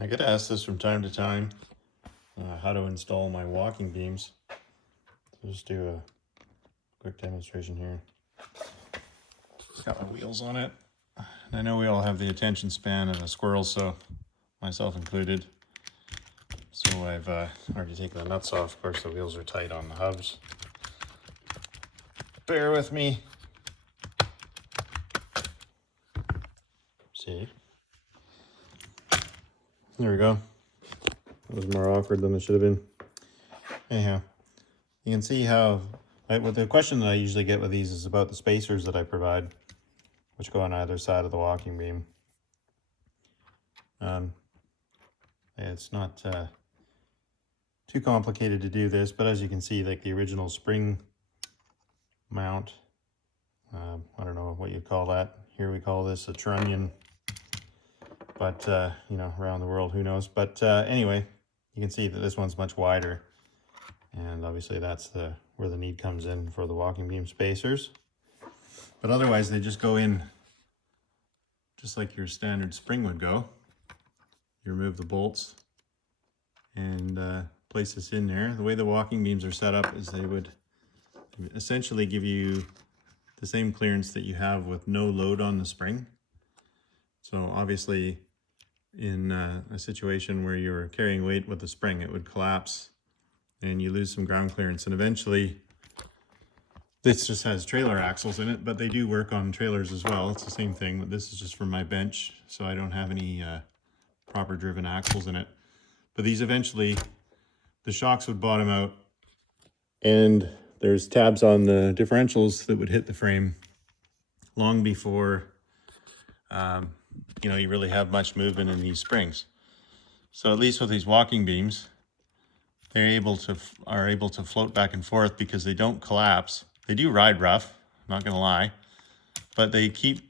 I get asked this from time to time, how to install my walking beams. So just do a quick demonstration here. It's got my wheels on it. And I know we all have the attention span of a squirrel, so myself included. So I've already taken the nuts off. Of course, the wheels are tight on the hubs. Bear with me. See? There we go. That was more awkward than it should have been. Anyhow, you can see how, with the question that I usually get with these is about the spacers that I provide, which go on either side of the walking beam. It's not too complicated to do this, but as you can see, like the original spring mount, I don't know what you call that. Here we call this a trunnion, but you know, around the world, who knows? But anyway, you can see that this one's much wider, and obviously that's where the need comes in for the walking beam spacers. But otherwise, they just go in just like your standard spring would go. You remove the bolts and place this in there. The way the walking beams are set up is they would essentially give you the same clearance that you have with no load on the spring. So obviously in a situation where you're carrying weight with the spring, it would collapse and you lose some ground clearance, and eventually this just has trailer axles in it, but they do work on trailers as well. It's the same thing, but this is just from my bench, so I don't have any proper driven axles in it. But these eventually, the shocks would bottom out, and there's tabs on the differentials that would hit the frame long before you know, you really have much movement in these springs. So at least with these walking beams, are able to float back and forth because they don't collapse. They do ride rough, I'm not gonna lie, but they keep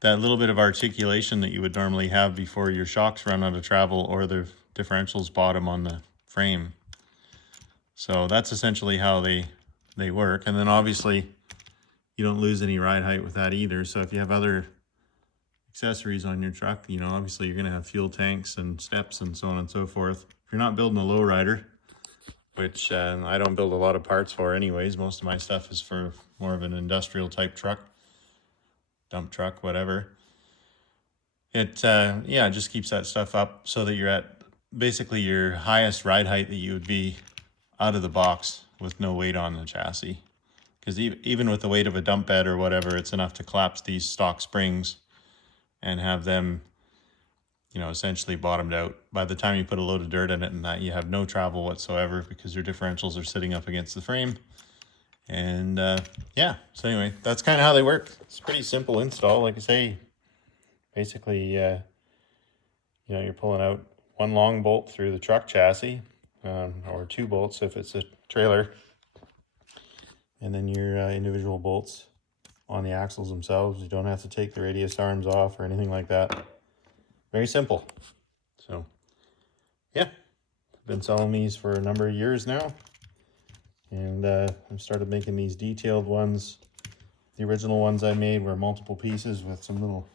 that little bit of articulation that you would normally have before your shocks run out of travel or the differentials bottom on the frame. So that's essentially how they work. And then obviously you don't lose any ride height with that either. So if you have other accessories on your truck, you know, obviously you're gonna have fuel tanks and steps and so on and so forth. If you're not building a lowrider, which I don't build a lot of parts for anyways, most of my stuff is for more of an industrial type truck, dump truck, whatever. It yeah, just keeps that stuff up so that you're at basically your highest ride height that you would be out of the box with no weight on the chassis. Because even with the weight of a dump bed or whatever, it's enough to collapse these stock springs and have them, you know, essentially bottomed out. By the time you put a load of dirt in it and that, you have no travel whatsoever because your differentials are sitting up against the frame. And yeah, so anyway, that's kind of how they work. It's a pretty simple install. Like I say, basically, you know, you're pulling out one long bolt through the truck chassis, or 2 bolts if it's a trailer, and then your individual bolts on the axles themselves. You don't have to take the radius arms off or anything like that. Very simple. So yeah, I've been selling these for a number of years now, and I've started making these detailed ones. The original ones I made were multiple pieces with some little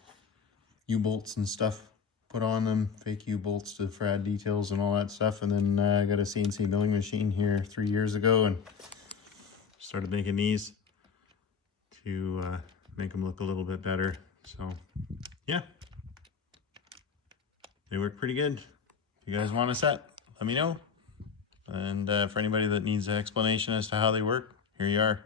U-bolts and stuff put on them, fake U-bolts to add details and all that stuff. And then I got a CNC milling machine here 3 years ago and started making these to make them look a little bit better. So yeah, they work pretty good. If you guys want a set, let me know. And for anybody that needs an explanation as to how they work, here you are.